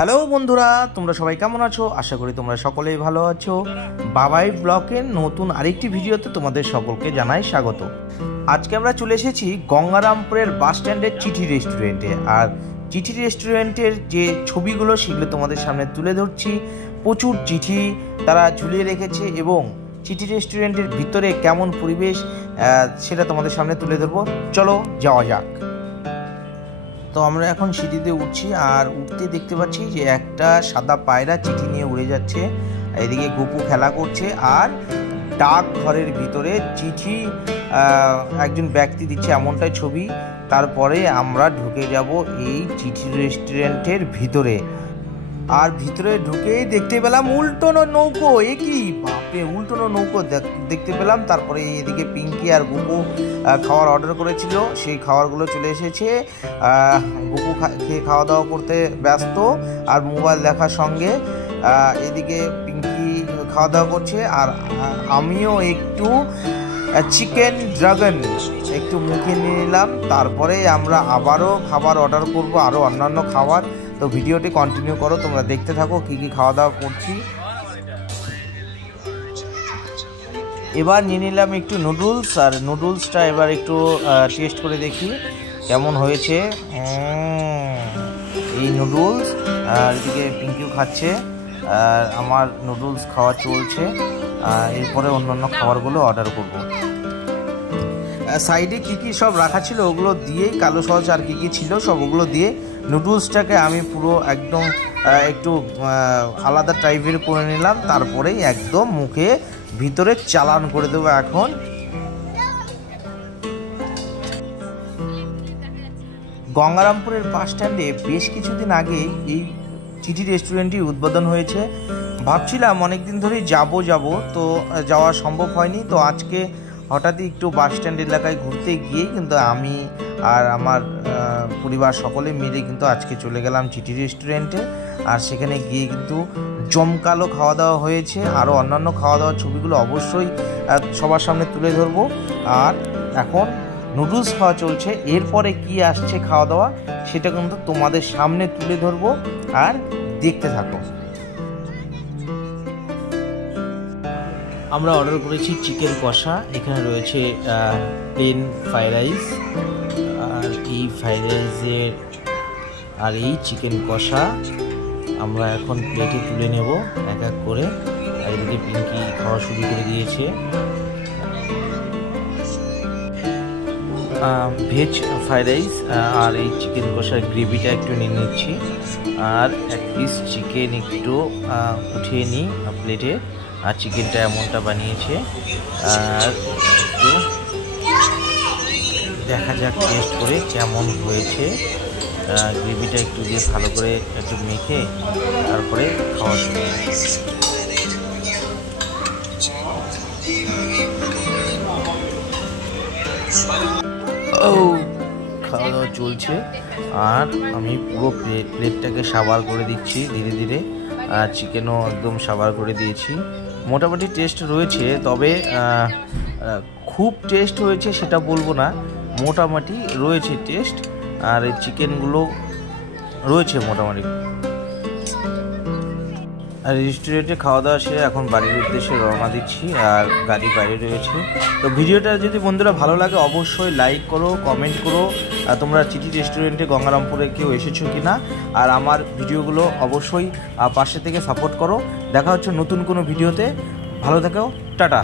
Hello বন্ধুরা, তোমরা সবাই কেমন আছো? আশা করি তোমরা সকলেই ভালো আছো। বাবাই ব্লগের নতুন আরেকটি ভিডিওতে তোমাদের সকলকে জানাই স্বাগত। আজকে আমরা চলে এসেছি গঙ্গারামপুরের বাস স্ট্যান্ডের চিঠি রেস্টুরেন্টে। আর চিঠি রেস্টুরেন্টের যে ছবিগুলো সেগুলো তোমাদের সামনে তুলে ধরছি। প্রচুর চিঠি তারা ঝুলিয়ে রেখেছে এবং চিঠি রেস্টুরেন্টের ভিতরে কেমন পরিবেশ সেটা তোমাদের সামনে তুলে ধরবো। চলো যাওয়া যাক। তো আমরা এখন সিঁড়িতে উঠছি, আর উঠতে দেখতে পাচ্ছি যে একটা সাদা পায়রা চিঠি নিয়ে উড়ে যাচ্ছে। এদিকে গপু খেলা করছে, আর ডাক ঘরের ভিতরে চিঠি একজন ব্যক্তি দিচ্ছে এমনটাই ছবি। তারপরে আমরা ঢুকে যাব এই চিঠি রেস্টুরেন্টের ভিতরে। আর ভিতরে ঢুকেই দেখতে পেলাম উল্টোনো নৌকো। এ কি বাপরে, উল্টোনো নৌকো দেখতে পেলাম। তারপরে এদিকে পিঙ্কি আর গুপু খাওয়ার অর্ডার করেছিল, সেই খাবারগুলো চলে এসেছে। গুপু খেয়ে খাওয়া দাওয়া করতে ব্যস্ত আর মোবাইল দেখার সঙ্গে। এদিকে পিঙ্কি খাওয়া দাওয়া করছে, আর আমিও একটু চিকেন ড্রাগন একটু মুখে নিয়ে নিলাম। তারপরে আমরা আবারও খাবার অর্ডার করব, আরও অন্যান্য খাবার। তো ভিডিওটি কন্টিনিউ করো, তোমরা দেখতে থাকো কি কি খাওয়া দাওয়া করছি। এবার নিয়ে নিলাম একটু নুডলস, আর নুডলসটা এবার একটু টেস্ট করে দেখি কেমন হয়েছে। এই নুডলস, আর এদিকে পিঙ্কিও খাচ্ছে, আর আমার নুডলস খাওয়া চলছে। এরপরে অন্যান্য খাবারগুলো অর্ডার করব। সাইডে কী কী সব রাখা ছিল ওগুলো দিয়ে, কালো সস আর কী কী ছিল সব ওগুলো দিয়ে নুডলসটাকে আমি পুরো একদম একটু আলাদা টাইপের করে নিলাম। তারপরেই একদম মুখে ভিতরে চালান করে দেবো। এখন গঙ্গারামপুরের বাস স্ট্যান্ডে বেশ কিছুদিন আগে এই চিঠি রেস্টুরেন্টটি উদ্বোধন হয়েছে। ভাবছিলাম অনেকদিন ধরেই যাব, তো যাওয়া সম্ভব হয়নি। তো আজকে হঠাৎই একটু বাস স্ট্যান্ড এলাকায় ঘুরতে গিয়ে কিন্তু আমি আর আমার পরিবার সকলে মিলে কিন্তু আজকে চলে গেলাম চিঠি রেস্টুরেন্টে। আর সেখানে গিয়ে কিন্তু জমকালো খাওয়া দাওয়া হয়েছে। আরও অন্যান্য খাওয়া দাওয়ার ছবিগুলো অবশ্যই সবার সামনে তুলে ধরবো। আর এখন নুডলস খাওয়া চলছে, এরপরে কি আসছে খাওয়া দাওয়া সেটা কিন্তু তোমাদের সামনে তুলে ধরবো, আর দেখতে থাকো। আমরা অর্ডার করেছি চিকেন কষা, এখানে রয়েছে প্লেন ফ্রাইড রাইস, আর এই ফ্রাইড রাইসের আর এই চিকেন কষা আমরা এখন প্লেটে তুলে নেব এক এক করে। আর এদিকে পিঙ্কি খাওয়া শুরু করে দিয়েছে। ভেজ ফ্রাইড রাইস আর এই চিকেন কষার গ্রেভিটা একটু নিয়ে নিচ্ছি, আর এক পিস চিকেন একটু উঠিয়ে নিই প্লেটে। আর চিকেনটা এমনটা বানিয়েছে, আর একটু দেখা যাক টেস্ট করে কেমন হয়েছে। গ্রেভিটা একটু দিয়ে ভালো করে একটু মেখে তারপরে খাওয়া শুরু। খাওয়া দাওয়া চলছে, আর আমি পুরো প্লেটটাকে সাবার করে দিচ্ছি ধীরে ধীরে। চিকেনও একদম সাবার করে দিয়েছি। মোটামুটি টেস্ট রয়েছে, তবে খুব টেস্ট হয়েছে সেটা বলবো না, মোটামুটি রয়েছে টেস্ট। আর এই চিকেনগুলো রয়েছে মোটামুটি। আর রেস্টুরেন্টে খাওয়া দাওয়া সেরে এখন বাড়ির উদ্দেশ্যে রওনা দিচ্ছি, আর গাড়ি বাইরে রয়েছে। তো ভিডিওটা যদি বন্ধুরা ভালো লাগে অবশ্যই লাইক করো, কমেন্ট করো। তোমরা চিঠি রেস্টুরেন্টে গঙ্গারামপুরে কেউ এসেছো কি না, আর আমার ভিডিওগুলো অবশ্যই পাশে থেকে সাপোর্ট করো। দেখা হচ্ছে নতুন কোনো ভিডিওতে। ভালো থেকো, টাটা।